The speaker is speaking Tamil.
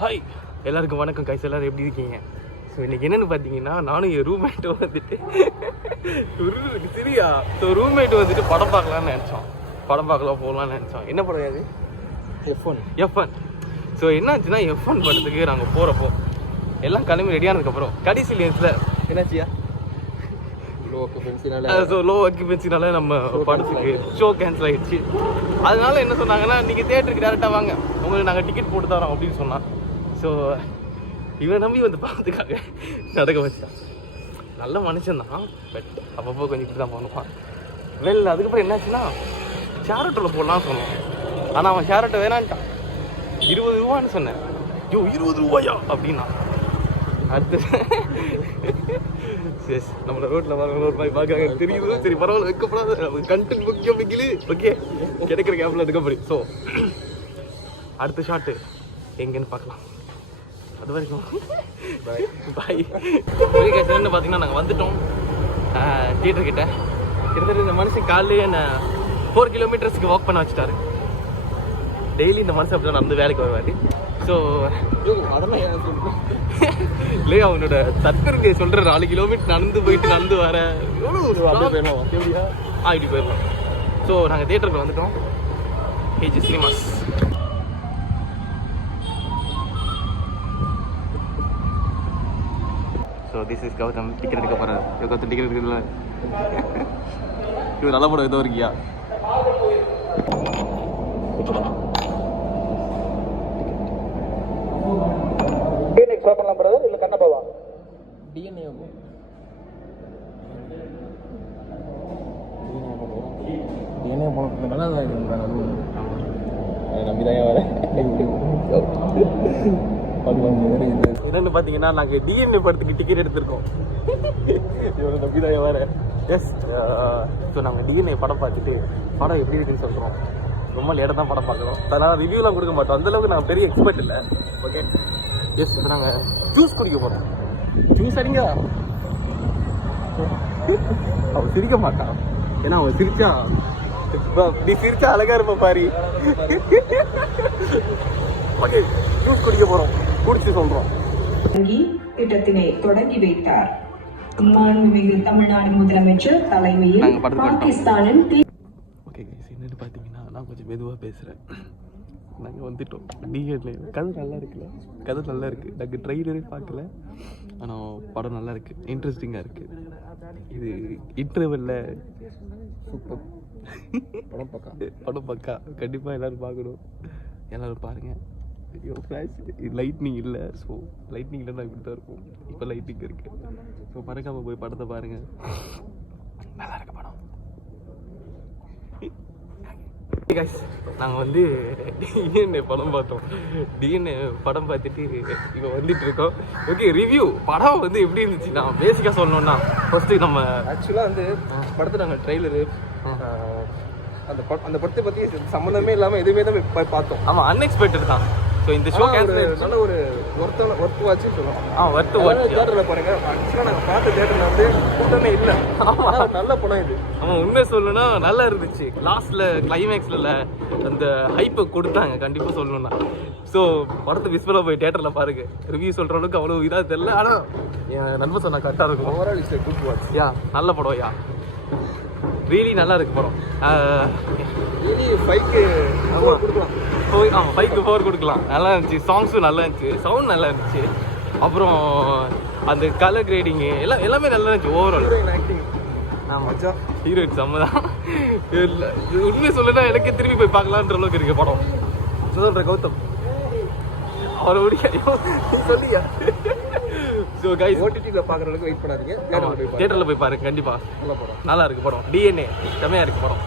ஹாய் எல்லாருக்கும் வணக்கம் கைஸ், எல்லோரும் எப்படி இருக்கீங்க? ஸோ இன்றைக்கி என்னென்னு பார்த்தீங்கன்னா, நானும் என் ரூம்மேட்டு வந்துட்டு சரியா ஸோ ரூம்மேட்டு வந்துட்டு படம் பார்க்கலான்னு நினச்சோம். படம் பார்க்கலாம் போகலான்னு நினச்சோம். என்ன படம் அது? F1. ஸோ என்னாச்சுன்னா F1 படத்துக்கு நாங்கள் போகிறப்போ எல்லாம் கிளம்பி ரெடியானதுக்கப்புறம் கடைசி லேன்ஸில் என்னாச்சியா லோ ஆக்குபென்சினால நம்ம படத்துக்கு ஷோ கேன்சல் ஆகிடுச்சு. அதனால என்ன சொன்னாங்கன்னா, நீங்கள் தியேட்டருக்கு டேரெக்டாக வாங்க, உங்களுக்கு நாங்கள் டிக்கெட் போட்டு தரோம் அப்படின்னு சொன்னான். ஸோ இவனை நம்பி வந்து பார்த்துக்காக நடக்க வச்சான். நல்ல மனுஷன்தான், பட் அப்பப்போ கொஞ்சம் இப்படி தான் பண்ணுவான். வெளில அதுக்கப்புறம் என்னாச்சுன்னா ஷேர் ஆட்டோவில் போடலான்னு சொன்னோம். ஆனால் அவன் ஷேர் ஆட்டோ வேணான்ட்டான். 20 ரூபான்னு சொன்னேன். 20 ரூபாயா அப்படின்னா அடுத்து எஸ் நம்மளோட ரோட்டில் வரவங்க ஒரு மாதிரி பார்க்குறாங்க தெரியுது. சரி பரவாயில்ல, வைக்கப்படாது, கண்டென்ட் முக்கியம் வைக்கலு. ஓகே, கிடைக்கிற கேப்பில் அதுக்கப்புறம். ஸோ அடுத்த ஷாட்டு எங்கேன்னு பார்க்கலாம். அது வரைக்கும் பாய். என்ன பார்த்தீங்கன்னா நாங்கள் வந்துட்டோம் தியேட்டர்கிட்ட. கிட்டத்தட்ட இந்த மனுஷன் காலையிலே என்ன 4 கிலோமீட்டர்ஸ்க்கு வாக் பண்ண வச்சுட்டாரு. டெய்லி இந்த மனுஷன் அப்படி தான் நடந்து வேலைக்கு வருவாரு. ஸோ அதெல்லாம் இல்லையே, அவனோட தற்பெருமையை சொல்கிற 4 கிலோமீட்டர் நடந்து வர எப்படியா ஆகிட்டு போயிடலாம். ஸோ நாங்கள் தியேட்டருக்கு வந்துட்டோம். AG cinemas. So this is Gautham. Ticket எடுக்க போகிறார். கௌதம் டிக்கெட் எடுக்கிறதுல இவர் நல்ல படம் ஏதோ இருக்கியா? பண்ணலாம் பிரதர், இல்ல கண்ணப்பாவா? டிஎன்ஏ போனது நல்லா நம்பிதான் வரேன். என்னன்னு பார்த்தீங்கன்னா, நாங்கள் டிஎன்ஏ படத்துக்கு டிக்கெட் எடுத்திருக்கோம். இவரை நம்பிதான் வரேன். எஸ். ஸோ நாங்கள் டிஎன்ஏ படம் பார்த்துட்டு படம் எப்படி இருக்குன்னு சொல்கிறோம். ரொம்ப லேட்டாக தான் படம் பார்க்குறோம். அதனால் ரிவ்யூலாம் கொடுக்க மாட்டோம். அந்தளவுக்கு நான் பெரிய எக்ஸ்பர்ட் இல்லை. ஓகே. எஸ், இப்போ நாங்கள் ஜூஸ் குடிக்க போகிறோம். ஜூஸ் அடிங்க. அவன் சிரிக்க மாட்டான், ஏன்னா அவன் சிரிச்சா நீ சிரிச்சா அழகா இருப்ப பாரு. ஓகே, ஜூஸ் குடிக்க போகிறோம். குடிச்சு சொல்கிறோம். திட்டத்தினை தொடங்கி வைத்தார் மாண்புமிகு தமிழ்நாடு முதலமைச்சர் தலைமையில் பாகிஸ்தானின். ஓகே கைஸ், என்னன்னு பார்த்தீங்கன்னா, நான் கொஞ்சம் மெதுவாக பேசுகிறேன். நாங்கள் வந்துட்டோம் டிஎன்ஏ. கதை நல்லா இருக்குல்ல? கதை நல்லா இருக்குது. நாங்கள் ட்ரெய்லரே பார்க்கல, ஆனால் படம் நல்லா இருக்குது, இன்ட்ரெஸ்டிங்காக இருக்குது. இது இன்டர்வெல்ல சூப்பர் படம் பக்கா. கண்டிப்பாக எல்லோரும் பார்க்கணும். எல்லோரும் பாருங்கள். ஐயோ ஃப்ளாஷ் லைட்னிங் இல்லை. ஸோ லைட்னிங் இல்லைன்னா இப்படி தான் இருக்கும். இப்போ லைட்னிங் இருக்குது. ஸோ மறக்காமல் போய் படத்தை பாருங்கள். நல்லா இருக்க படம். கைஸ், நாங்கள் வந்து டிஎன்ஏ படம் பார்த்தோம். டிஎன்ஏ படம் பார்த்துட்டு இப்போ வந்துட்டு இருக்கோம். ஓகே, ரிவ்யூ படம் வந்து எப்படி இருந்துச்சு நான் பேசிக்காக சொல்லணும்னா, ஃபர்ஸ்ட்டு நம்ம ஆக்சுவலாக வந்து படத்தை நாங்கள் ட்ரெய்லரு அந்த படத்தை பற்றி சம்மந்தமே இல்லாமல் எதுவுமே தான் பார்த்தோம். ஆமாம், அன்எக்ஸ்பெக்டட் தான். ஸோ இந்த ஷோ நல்ல ஒரு ஒர்த்து வாட்சி சொல்லுவோம். ஒர்த்து வாட்ச் தேட்டரில் பாருங்க. ஆக்சுவலாக நாங்கள் பார்த்த தேட்டரில் வந்து கூட்டமே இல்லை. ஆமாம், நல்ல படம் இது. ஆமாம், உண்மை சொல்லணும்னா நல்லா இருந்துச்சு. லாஸ்ட்டில் கிளைமேக்ஸில் அந்த ஹைப்பை கொடுத்தாங்க, கண்டிப்பாக சொல்லணும்னா. ஸோ படத்தை விஸ்வலாக போய் தேட்டரில் பாருங்க. ரிவ்யூ சொல்கிற அளவுக்கு அவ்வளோ இதாக தெரியல, ஆனால் என் நண்பர் சொன்னால் கரெக்டாக இருக்கும். Overall it's good watch. Yeah, நல்ல படம். யா, ரியலி நல்லா இருக்கு படம். பைக்கு கொடுக்கலாம். பைக்கு 4 கொடுக்கலாம். நல்லா இருந்துச்சு. சாங்ஸும் நல்லா இருந்துச்சு. சவுண்ட் நல்லா இருந்துச்சு. அப்புறம் அந்த கலர் கிரேடிங்கு எல்லாமே நல்லா இருந்துச்சு. Overall acting. ஆமாம், ஹீரோயின் செம்ம தான். இல்லை, உண்மையை சொல்லனா எனக்கே திரும்பி போய் பார்க்கலான்ற அளவுக்கு இருக்கு படம். சொல்கிற கௌதம் அவரை முடியா சொல்லியா? ஸோ கைஸ், ஓடிடியில் பார்க்குற அளவுக்கு வெயிட் பண்ணாதீங்க, தியேட்டரில் போய் பாருங்க. கண்டிப்பாக நல்ல படம். நல்லா இருக்கு படம். டிஎன்ஏ செம்மையாக இருக்கு படம்.